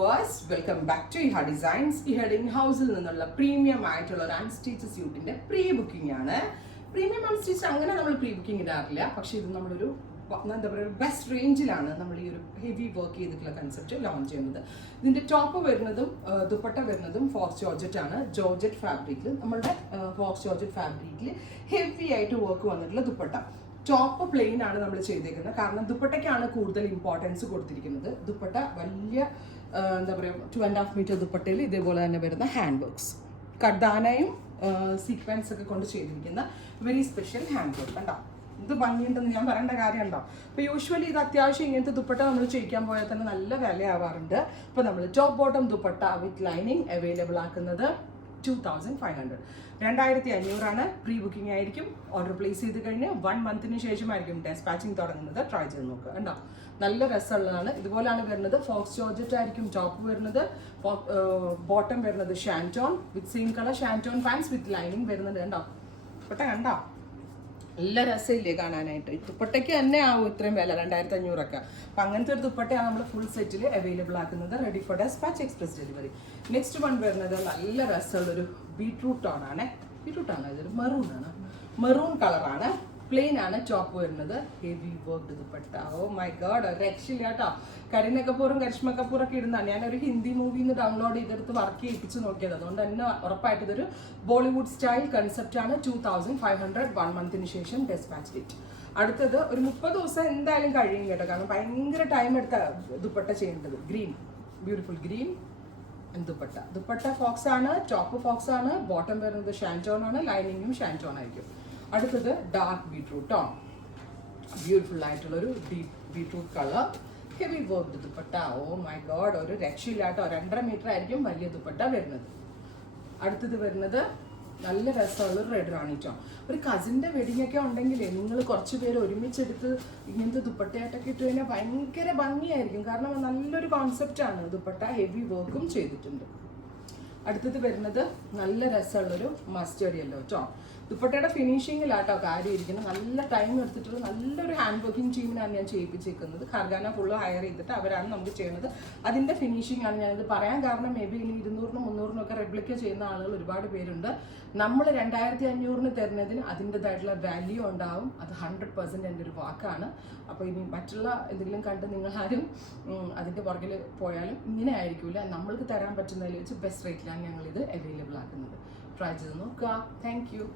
Welcome back to ഇഹ designs. ഇഹയുടെ ഇൻഹൗസിൽ നിന്നുള്ള premium ആയിട്ടുള്ള ഒരു അൺസ്റ്റിച്ച് സ്യൂട്ടിന്റെ പ്രീ ബുക്കിംഗ് ആണ്. പ്രീമിയം അൺസ്റ്റിച്ച് അങ്ങനെ നമ്മൾ പ്രീ ബുക്കിംഗ് ഇടാറില്ല, പക്ഷെ ഇത് നമ്മളൊരു എന്താ പറയുക ബെസ്റ്റ് റേഞ്ചിലാണ് നമ്മൾ ഈ ഒരു ഹെവി വർക്ക് ചെയ്തിട്ടുള്ള കൺസെപ്റ്റ് ലോഞ്ച് ചെയ്യുന്നത്. ഇതിന്റെ ടോപ്പ് വരുന്നതും ദുപ്പട്ട വരുന്നതും ഫോക്സ് ജോർജറ്റ് ആണ്. ജോർജറ്റ് ഫാബ്രിക്കിൽ നമ്മളുടെ ഫോക്സ് ജോർജറ്റ് ഫാബ്രിക്കിൽ ഹെവി ആയിട്ട് വർക്ക് വന്നിട്ടുള്ള ദുപ്പട്ട. ടോപ്പ് പ്ലെയിൻ ആണ് നമ്മൾ ചെയ്തേക്കുന്നത്, കാരണം ദുപ്പട്ടയ്ക്കാണ് കൂടുതൽ ഇമ്പോർട്ടൻസ് കൊടുത്തിരിക്കുന്നത്. ദുപ്പട്ട വലിയ എന്താ പറയുക 2.5 മീറ്റർ ദുപ്പട്ടയിൽ ഇതേപോലെ തന്നെ വരുന്ന ഹാൻഡ് വർക്ക്സ്, കർദാനയും സീക്വൻസ് ഒക്കെ കൊണ്ട് ചെയ്തിരിക്കുന്ന വെരി സ്പെഷ്യൽ ഹാൻഡ് വർക്ക് കണ്ടോ. ഇത് ഭംഗിയുണ്ടെന്ന് ഞാൻ പറയേണ്ട കാര്യമുണ്ടോ? അപ്പോൾ യൂഷ്വലി ഇത് അത്യാവശ്യം ഇങ്ങനത്തെ ദുപ്പട്ട നമ്മൾ ചെയ്യിക്കാൻ പോയാൽ തന്നെ നല്ല വിലയാവാറുണ്ട്. അപ്പോൾ നമ്മൾ top bottom dupatta with lining available ആക്കുന്നത് 2500, 2500 പ്രീ ബുക്കിംഗ് ആയിരിക്കും. ഓർഡർ പ്ലേസ് ചെയ്ത് കഴിഞ്ഞ് 1 മന്തിന് ശേഷമായിരിക്കും ഡെസ്പാച്ചിങ് തുടങ്ങുന്നത്. ട്രൈ ചെയ്ത് നോക്കുക കണ്ടോ, നല്ല രസമുള്ളതാണ്. ഇതുപോലെയാണ് വരുന്നത്. ഫോക്സ് ജോർജറ്റ് ആയിരിക്കും ടോപ്പ് വരുന്നത്, ബോട്ടം വരുന്നത് shantoon with same colour shantoon pants with lining വരുന്നുണ്ട്. കണ്ടോ ദുപ്പട്ട കണ്ടോ, നല്ല രസമില്ലേ കാണാനായിട്ട്. ദുപ്പട്ടയ്ക്ക് തന്നെ ആവും ഇത്രയും വില 2500. അപ്പം അങ്ങനത്തെ ഒരു ദുപ്പട്ടയാണ് നമ്മൾ ഫുൾ സെറ്റിൽ അവൈലബിൾ ആക്കുന്നത്. Ready for despatch express delivery. Next one വരുന്നത് നല്ല രസമുള്ളൊരു ബീട്രൂട്ട് ടോണാണ്. ബീട്രൂട്ട് ആണ്, ഇതൊരു മെറൂൺ ആണ്, മെറൂൺ കളറാണ്. പ്ലെയിൻ ആണ് ടോപ്പ് വരുന്നത്. Heavy worked dupatta. Oh my god, ഒരു രക്ഷയില്ല കേട്ടോ. കരീന കപൂറും കരിഷ്മ കപൂറൊക്കെ ഇടുന്നതാണ്. ഞാനൊരു ഹിന്ദി മൂവിയിൽ നിന്ന് ഡൗൺലോഡ് ചെയ്തെടുത്ത് വർക്ക് ചെയ്യിപ്പിച്ച് നോക്കിയത്. അതുകൊണ്ട് തന്നെ ഉറപ്പായിട്ട് ഇതൊരു ബോളിവുഡ് സ്റ്റൈൽ കൺസെപ്റ്റ് ആണ്. 2500, 1 മന്തിന് ശേഷം ഡെസ്പാച്ച് ഡേറ്റ്. അടുത്തത് ഒരു 30 ദിവസം എന്തായാലും കഴിയും കേട്ടോ, കാരണം ഭയങ്കര ടൈം എടുത്ത ദുപ്പട്ട ചെയ്യേണ്ടത്. Green, beautiful green dupatta. Dupatta faux ആണ്, ടോപ്പ് ഫോക്സ് ആണ്, ബോട്ടം വരുന്നത് ഷാൻറ്റോൺ ആണ്, ലൈനിങ്ങും ഷാൻറ്റോൺ ആയിരിക്കും. അടുത്തത് ഡാർക്ക് ബീട്രൂട്ട് ടോൺ, ബ്യൂട്ടിഫുൾ ആയിട്ടുള്ളൊരു deep beetroot colour, heavy worked dupatta. Oh my god, ഒരു രക്ഷയില്ലാട്ടോ. 2.5 മീറ്റർ ആയിരിക്കും വലിയ ദുപ്പട്ട വരുന്നത്. അടുത്തത് വരുന്നത് നല്ല രസമുള്ള റെഡ് റാണി ടോൺ. ഒരു കസിൻ്റെ വെഡിങ് ഒക്കെ ഉണ്ടെങ്കിലേ നിങ്ങൾ കുറച്ച് പേര് ഒരുമിച്ചെടുത്ത് ഇങ്ങനത്തെ ദുപ്പട്ടയായിട്ടൊക്കെ ഇട്ട് കഴിഞ്ഞാൽ ഭയങ്കര ഭംഗിയായിരിക്കും, കാരണം നല്ലൊരു കോൺസെപ്റ്റാണ്. ദുപ്പട്ട ഹെവി വർക്കും ചെയ്തിട്ടുണ്ട്. അടുത്തത് വരുന്നത് നല്ല രസമുള്ളൊരു മസ്റ്റേർഡ് യെല്ലോ ടോൺ. ദുപ്പട്ടയുടെ ഫിനിഷിങ്ങിലാട്ടോ കാര്യം ഇരിക്കുന്നത്. നല്ല ടൈം എടുത്തിട്ടുള്ള നല്ലൊരു ഹാൻഡ് വർക്കിംഗ് ടീമിനാണ് ഞാൻ ചെയ്യിപ്പിച്ചേക്കുന്നത്. ഖർഗാന ഫുള്ള് ഹയർ ചെയ്തിട്ട് അവരാണ് നമുക്ക് ചെയ്യുന്നത്. അതിൻ്റെ ഫിനിഷിംഗ് ആണ് ഞാനിത് പറയാൻ കാരണം. മേ ബി ഇനി 200-നും 300-നും റെപ്ലിക്ക ചെയ്യുന്ന ആളുകൾ ഒരുപാട് പേരുണ്ട്. നമ്മൾ 2500 തരുന്നതിന് അതിൻ്റെതായിട്ടുള്ള വാല്യൂ ഉണ്ടാവും. അത് 100% എൻ്റെ ഒരു വാക്കാണ്. അപ്പോൾ ഇനി മറ്റുള്ള എന്തെങ്കിലും കണ്ട് നിങ്ങളാരും അതിൻ്റെ പുറകിൽ പോയാലും ഇങ്ങനെ ആയിരിക്കില്ല. നമ്മൾക്ക് തരാൻ പറ്റുന്നതിൽ വെച്ച് ബെസ്റ്റ് റേറ്റിലാണ് ഞങ്ങളിത് അവൈലബിൾ ആക്കുന്നത്. ട്രൈ ചെയ്ത് നോക്കുക. Thank you.